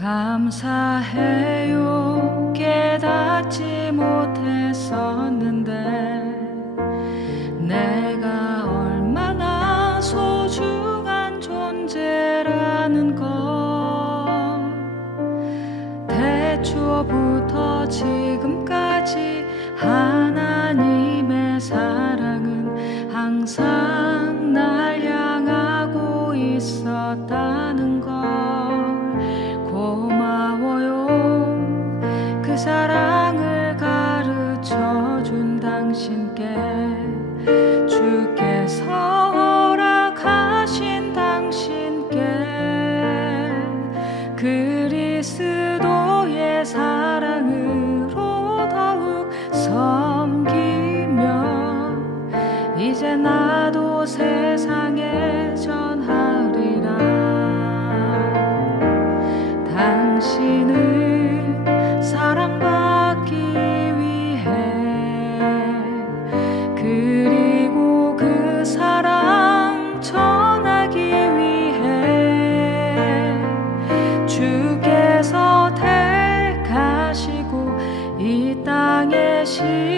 감사해요. 깨닫지 못했었는데 내가 얼마나 소중한 존재라는 걸 대초부터 지금까지 again. 起。